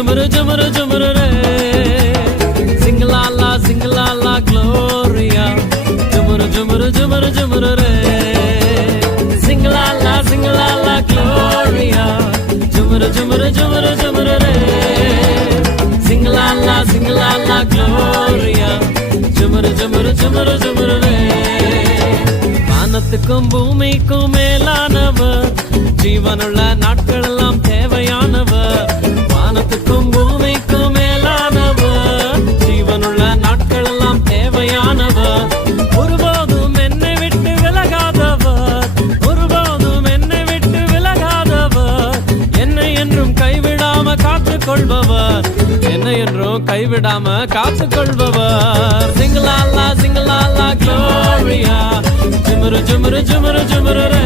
ஜுமுரு ஜுமுரு ஜுமுரு ரே. சிங்கலாலா சிங்கலாலா க்ளோரியா ஜுமுரு ஜுமுரு ஜுமுரு ஜுமுரு ரே. சிங்கலாலா சிங்கலாலா க்ளோரியா ஜுமுரு ஜுமுரு ஜுமுரு ஜுமுரு ரே. சிங்கலாலா சிங்கலாலா க்ளோரியா ஜுமுரு ஜுமுரு ஜுமுரு ஜுமுரு ரே. வானத்துக்கும் பூமிக்கும் மேலானவர். ஜீவனுள்ள நாட்கள் எல்லாம் தேவை கைவிடாம காத்து கொள்பவர் என்ன என்றும் கைவிடாம காத்து கொள்பவர் சிங்கலாலா சிங்கலாலா க்ளோரியா ஜுமுரு ஜுமுரு ஜுமுரு ஜுமுரு ரே.